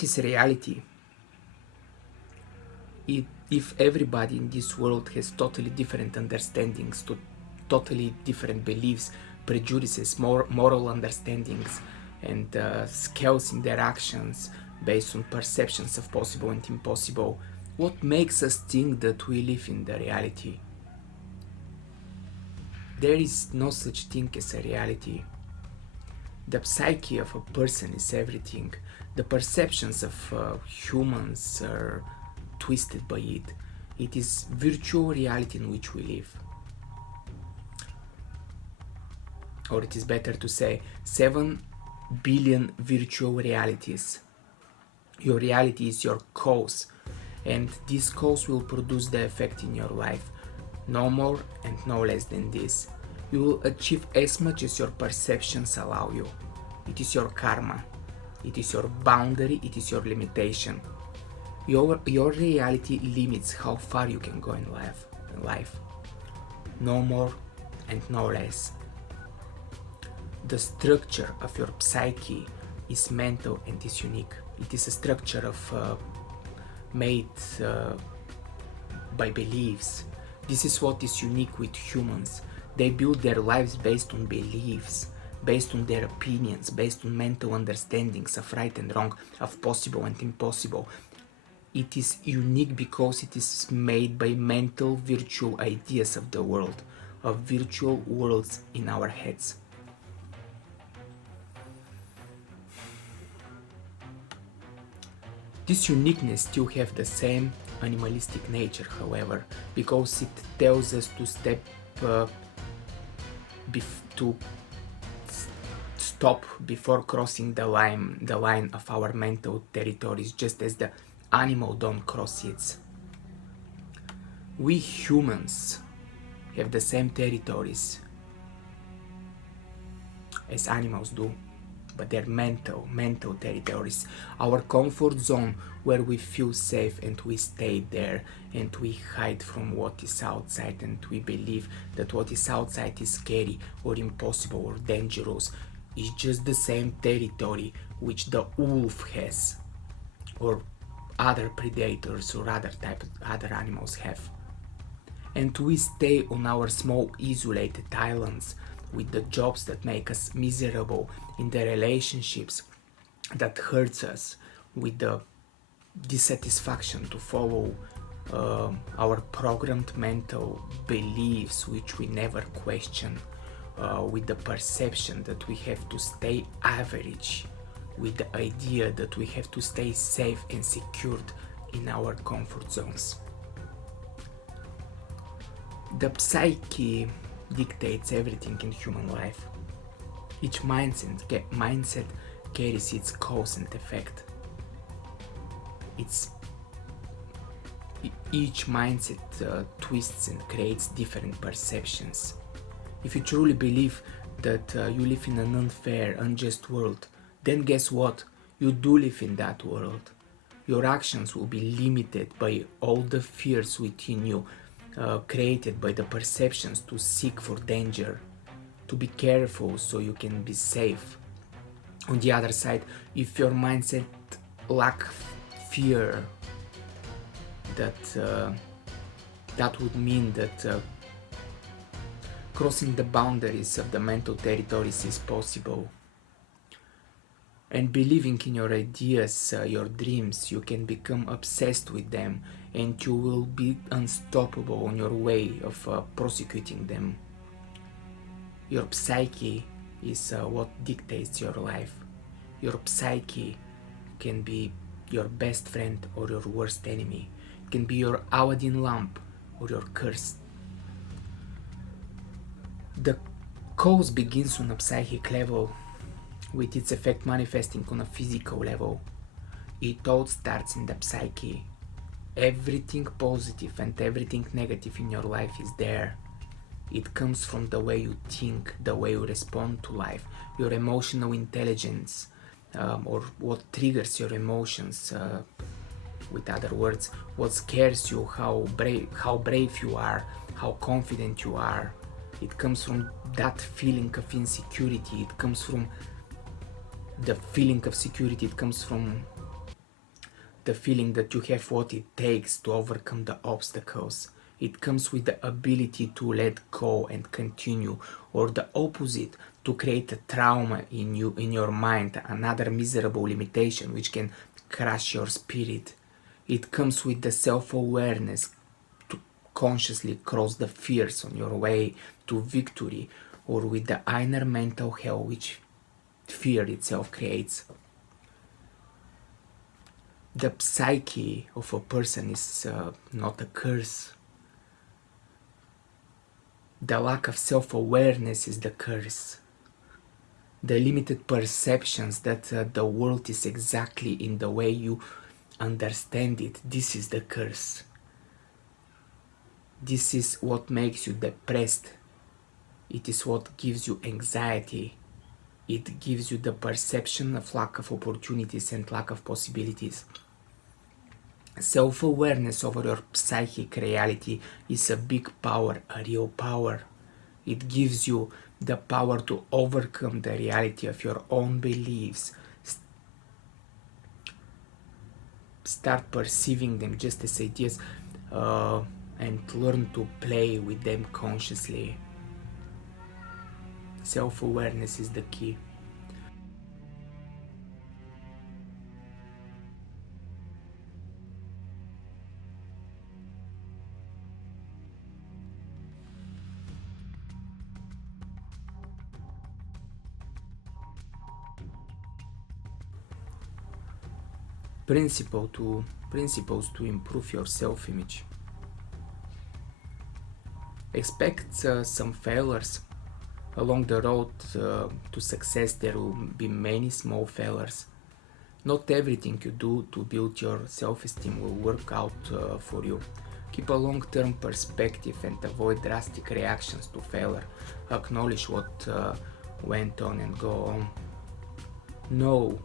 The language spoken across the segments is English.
what is reality? If everybody in this world has totally different understandings, totally different beliefs, prejudices, moral understandings, and scales in their actions based on perceptions of possible and impossible, what makes us think that we live in the reality? There is no such thing as a reality. The psyche of a person is everything. The perceptions of humans are twisted by it. It is virtual reality in which we live. Or it is better to say 7 billion virtual realities. Your reality is your cause, and this cause will produce the effect in your life. No more and no less than this. You will achieve as much as your perceptions allow you. It is your karma. It is your boundary. It is your limitation. Your reality limits how far you can go in life. No more and no less. The structure of your psyche is mental and is unique. It is a structure made by beliefs. This is what is unique with humans. They build their lives based on beliefs, based on their opinions, based on mental understandings of right and wrong, of possible and impossible. It is unique because it is made by mental virtual ideas of the world, of virtual worlds in our heads. This uniqueness still have the same animalistic nature, however, because it tells us to stop before crossing the line of our mental territories, just as the animal don't cross it. We humans have the same territories as animals do, but they're mental territories. Our comfort zone, where we feel safe and we stay there, and we hide from what is outside, and we believe that what is outside is scary or impossible or dangerous, is just the same territory which the wolf has, or other predators or other animals have. And we stay on our small isolated islands with the jobs that make us miserable, in the relationships that hurts us, with the dissatisfaction to follow our programmed mental beliefs which we never question, with the perception that we have to stay average, with the idea that we have to stay safe and secured in our comfort zones. The psyche dictates everything in human life. Each mindset carries its cause and effect. Each mindset twists and creates different perceptions. If you truly believe that you live in an unfair, unjust world, then guess what? You do live in that world. Your actions will be limited by all the fears within you, created by the perceptions to seek for danger, to be careful so you can be safe. On the other side, if your mindset lacks fear, that would mean that crossing the boundaries of the mental territories is possible. And believing in your ideas, your dreams, you can become obsessed with them, and you will be unstoppable on your way of prosecuting them. Your psyche is what dictates your life. Your psyche can be your best friend or your worst enemy. It can be your Aladdin lamp or your curse. The cause begins on a psychic level, with its effect manifesting on a physical level. It all starts in the psyche. Everything positive and everything negative in your life is there. It comes from the way you think, the way you respond to life, your emotional intelligence, or what triggers your emotions. With other words, what scares you, how brave you are, how confident you are. It comes from that feeling of insecurity. It comes from the feeling of security. It comes from the feeling that you have what it takes to overcome the obstacles. It comes with the ability to let go and continue, or the opposite, to create a trauma in your mind, another miserable limitation which can crush your spirit. It comes with the self-awareness to consciously cross the fears on your way to victory, or with the inner mental hell which fear itself creates. The psyche of a person is not a curse. The lack of self-awareness is the curse. The limited perceptions that the world is exactly in the way you understand it, this is the curse. This is what makes you depressed. It is what gives you anxiety. It gives you the perception of lack of opportunities and lack of possibilities. Self-awareness over your psychic reality is a big power, a real power. It gives you the power to overcome the reality of your own beliefs. Start perceiving them just as ideas and learn to play with them consciously. Self-awareness is the key. Principles to improve your self-image. Expect some failures. Along the road to success there will be many small failures. Not everything you do to build your self-esteem will work out for you. Keep a long-term perspective and avoid drastic reactions to failure. Acknowledge what went on and go on. Know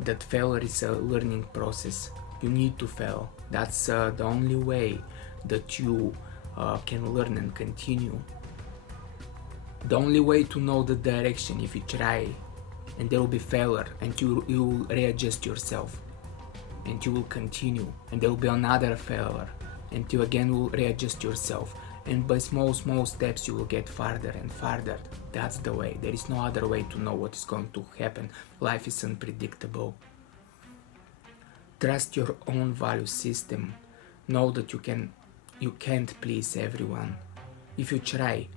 that failure is a learning process. You need to fail. That's the only way that you can learn and continue. The only way to know the direction if you try, and there will be failure, and you will readjust yourself, and you will continue, and there will be another failure, and you again will readjust yourself, and by small steps you will get farther and farther. That's the way. There is no other way to know what is going to happen. Life is unpredictable. Trust your own value system. Know that you can't please everyone. If you try,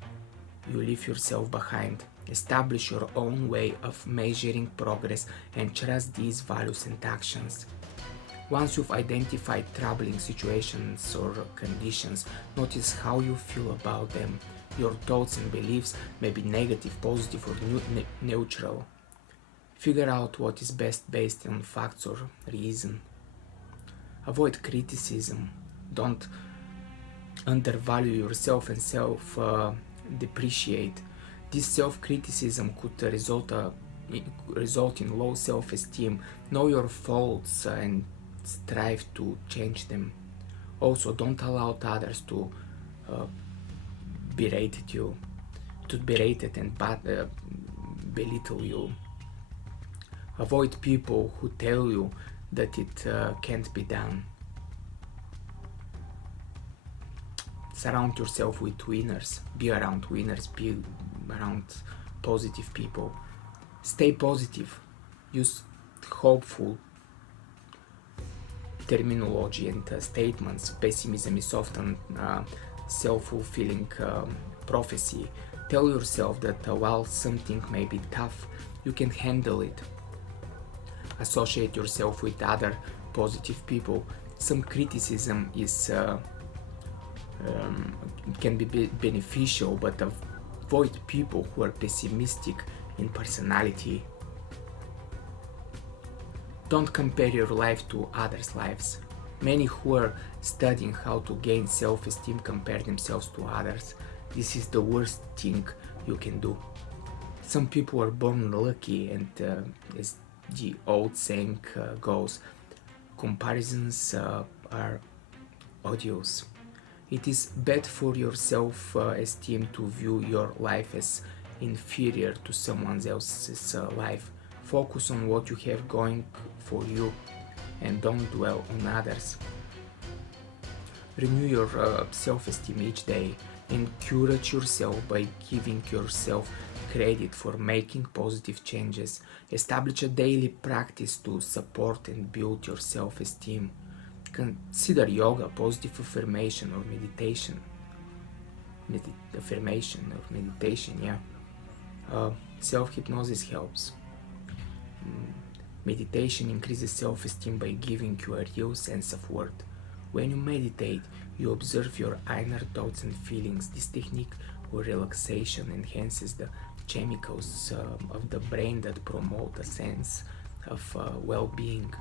you leave yourself behind. Establish your own way of measuring progress and trust these values and actions. Once you've identified troubling situations or conditions, notice how you feel about them. Your thoughts and beliefs may be negative, positive, or neutral. Figure out what is best based on facts or reason. Avoid criticism. Don't undervalue yourself and self-depreciate. This self-criticism could result in low self-esteem. Know your faults and strive to change them. Also, don't allow others to berate and belittle you. Avoid people who tell you that it can't be done. Surround yourself with winners. Be around winners. Be around positive people. Stay positive. Use hopeful terminology and statements. Pessimism is often self-fulfilling prophecy. Tell yourself that while something may be tough, you can handle it. Associate yourself with other positive people. Some criticism is can be beneficial, but avoid people who are pessimistic in personality. Don't compare your life to others' lives. Many who are studying how to gain self-esteem compare themselves to others. This is the worst thing you can do. Some people are born lucky, and as the old saying goes, comparisons are odious. It is bad for your self-esteem to view your life as inferior to someone else's life. Focus on what you have going for you and don't dwell on others. Renew your self-esteem each day. Encourage yourself by giving yourself credit for making positive changes. Establish a daily practice to support and build your self-esteem. Consider yoga, positive affirmation, or meditation. Self-hypnosis helps. Meditation increases self-esteem by giving you a real sense of worth. When you meditate, you observe your inner thoughts and feelings. This technique or relaxation enhances the chemicals of the brain that promote a sense of well-being.